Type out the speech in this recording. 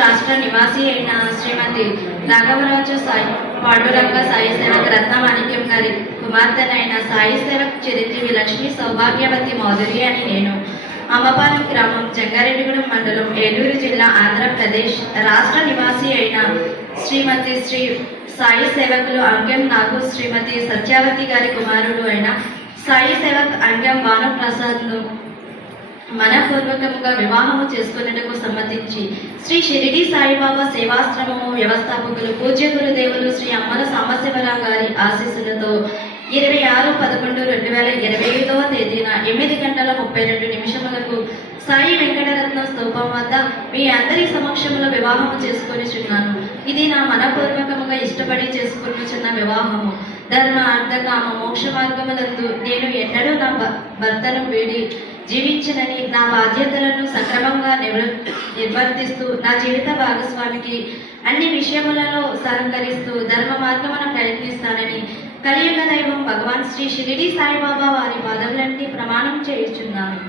రాష్ట్ర నివాసి అయిన శ్రీమతి రాఘవరాజు సాయి పాండురంగ సాయి సేవక్ రత్నమాణిక్యం గారి కుమార్తెనైన సాయి సేవక్ చిరంజీవి లక్ష్మి సౌభాగ్యవతి మాధురి అని నేను అమ్మపాలెం గ్రామం జంగారెడ్డిగూడెం మండలం ఏలూరు జిల్లా ఆంధ్రప్రదేశ్ రాష్ట్ర నివాసి అయిన శ్రీమతి శ్రీ సాయి సేవకులు అంగం నాగు శ్రీమతి సత్యావతి గారి కుమారుడు అయిన సాయి సేవక్ అంగం భానుప్రసాద్ను మనపూర్వకంగా వివాహము చేసుకునేందుకు సమ్మతించి శ్రీ షిరిడి సాయిబాబా సేవాశ్రమము వ్యవస్థాపకులు పూజ్య గురుదేవులు శ్రీ అమ్మల సాంబశివరావు గారి ఆశీస్సులతో 26/11/2025 తేదీన 8:32 సాయి వెంకటరత్న స్తూపం వద్ద మీ అందరి సమక్షంలో వివాహము చేసుకొనిచున్నాను. ఇది నా మనపూర్వకముగా ఇష్టపడి చేసుకొనిచున్న వివాహము. ధర్మ అర్థ కామ మోక్ష మార్గములందు నేను ఎన్నడూ నా భర్తను వీడి జీవించనని నా బాధ్యతలను సక్రమంగా నిర్వర్తిస్తూ నా జీవిత భాగస్వామికి అన్ని విషయములలో సహకరిస్తూ ధర్మ మార్గమున ప్రయత్నిస్తానని కలియుగ దైవం భగవాన్ శ్రీ షిరిడి సాయిబాబా వారి పాదములంటి ప్రమాణం చేయుచున్నాను.